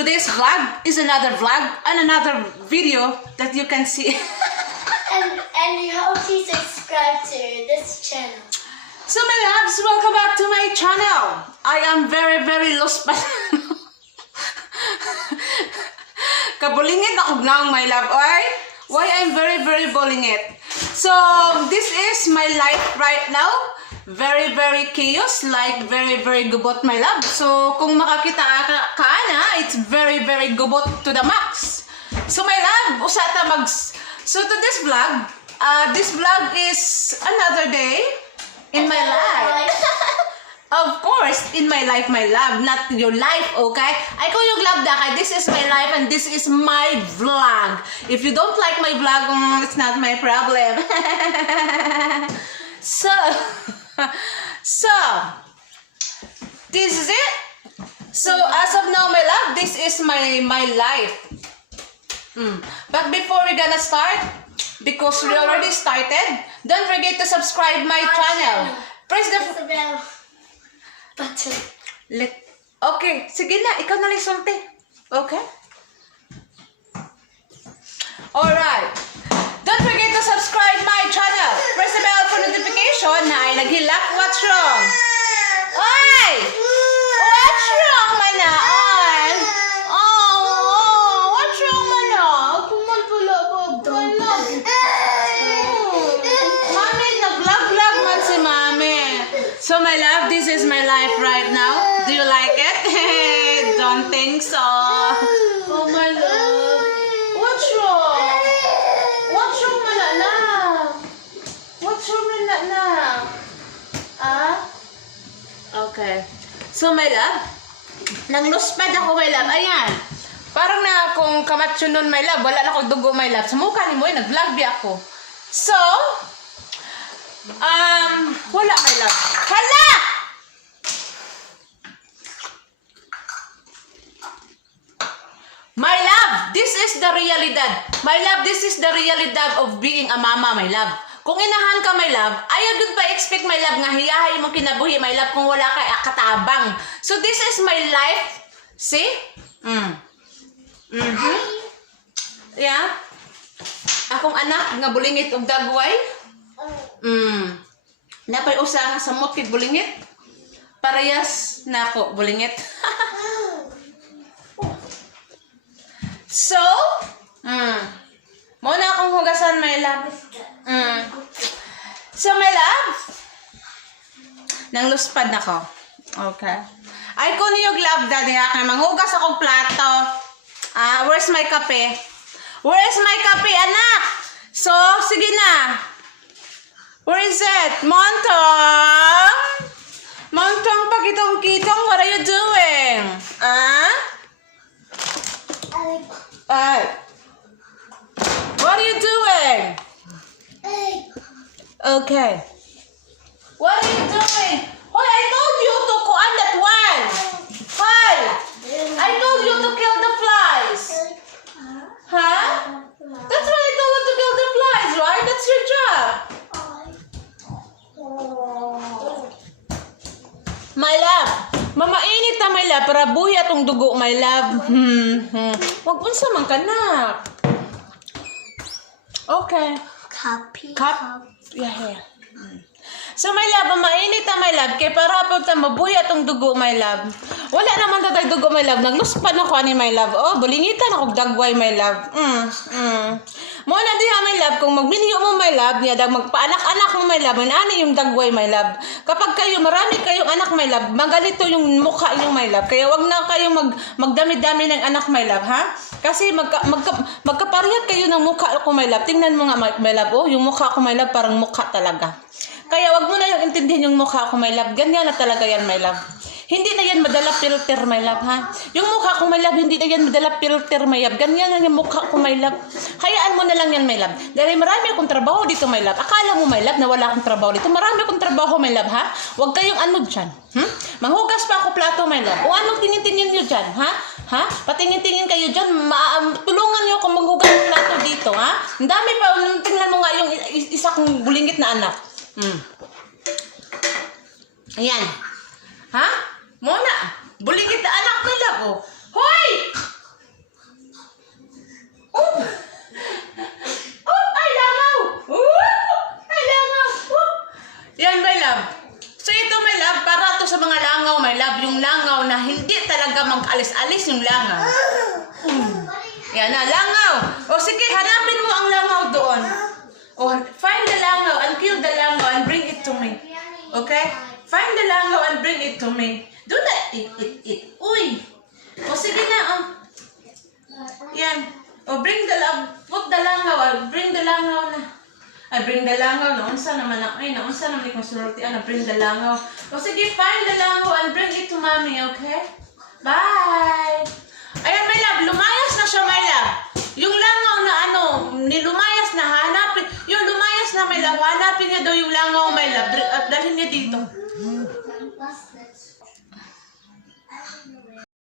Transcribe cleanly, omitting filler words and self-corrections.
today's vlog is another vlog and another video that you can see. and we hope you subscribe to this channel. So my loves, welcome back to my channel. I am very lost pa. Kabulingit ako ng my love. Why I'm very bulingit. So this is my life right now. Very chaos, like very gubot my love. So kung makakita ka na, it's very gubot to the max. So my love, usata so to this vlog is another day in my life. Of course, in my life, my love, not your life, okay? Ay ko yung love da kay, this is my life and this is my vlog. If you don't like my vlog, it's not my problem. So, this is it. So, as of now, my love, this is my life. But before we gonna start, because we already started, don't forget to subscribe my channel. Press the bell button. Okay, sige na, ikaw na lang sulti. Okay? Alright. Don't forget to subscribe my channel. Press the bell for notification na ay naghilak. What's wrong? Ay! What's wrong, mana? Ay! What's wrong, mana? Kuman pala ba? Mami, nag-vlog man si Mami. So, my love, this is my life right now. Do you like it? Don't think so. Oh, my love. What's wrong? What's wrong, mana? What's wrong, mana? Okay. So, my love, nangluspad ako, my love. Ayan. Parang na akong kamatsyo nun, my love. Wala na akong dugo, my love. Sa mukha ni mo, nag-vlog di ako. So, wala, my love. Hala! My love, this is the realidad. My love, this is the realidad of being a mama, my love. Kung inahan ka, my love, ayaw dun pa expect, my love, nga hiyahay mo kinabuhi, my love, kung wala ka katabang. So, this is my life. See? Yeah. Akong anak, nga bulingit og dagway. Napay usa nga samot kay bulingit. Parehas na ako, bulingit. So, muna akong hugasan, my love. So, my love, nangluspad na ko. Okay. Ay, ko niyog love, daddy, ha? Kaya manghugas akong plato. Where's my kape? Where's my kape, anak? So, sige na. Where is it? Montong? Montong, pagitong-kitong, what are you doing? What are you doing? Okay. What are you doing? Hoy, I told you to kuan that one. Hoy, I told you to kill the flies. Huh? That's what I told you to kill the flies, right? That's your job. My love, mamainit na, my love, para buhi atong dugo, my love. Wag unsa man ka na. Okay. Cup. Yeah. So, my love, mainit na, my love, kay para po ta mabuhi atong dugo, my love. Wala naman tatay dugo, my love. Nagluspan ako ani, my love. Oh, bulingitan ako dagway, my love. Mo na diha, my love, kung magminyo mo, my love, niya dag magpaanak-anak mo, my love, ani yung dagway, my love. Kapag kayo marami kayong anak, my love, magalito yung mukha yung, my love. Kaya wag na kayo magdami-dami ng anak, my love, ha? Kasi magkaparehas kayo ng mukha ko, my love. Tingnan mo nga, my love, oh, yung mukha ko, my love, parang mukha talaga. Kaya wag mo na yung intindihin yung mukha ko, my love. Ganyan na talaga yan, my love. Hindi na yan madala filter, my love, ha? Yung mukha ko, my love, hindi na yan madala filter, my love. Ganyan na yung mukha ko, my love. Hayaan mo na lang yan, my love. Dahil marami akong trabaho dito, my love. Akala mo, my love, na wala akong trabaho dito. Marami akong trabaho, my love, ha? Huwag kayong ano dyan. Manghugas pa ako plato, my love. O anong tingin-tingin nyo dyan, ha? Ha? Patingin-tingin kayo dyan. Tulungan nyo akong manghugas ng plato dito, ha? Ang dami pa. Tingnan mo nga yung isa kong bulingit na anak. Ayan. Ha? Mona, bulingit na anak nila ko. Hoy! langaw, my love. Yung langaw na hindi talaga mag-alis-alis yung langaw. Yan na, langaw. O sige, hanapin mo ang langaw doon. O, find the langaw and kill the langaw and bring it to me. Okay? Find the langaw and bring it to me. Do not eat. Uy! O sige na, Yan. O, put the langaw. Bring the langaw na. Ay, bring the langaw. Naunsa naman ni konsulti. Bring the langaw. O sige, find the langaw and bring it to mommy, okay? Bye! Ayan, my love. Lumayas na siya, my love. Yung langaw na nilumayas na hanapin. Yung lumayas na, my love. Hanapin niya daw yung langaw, my love. At dalhin niya dito.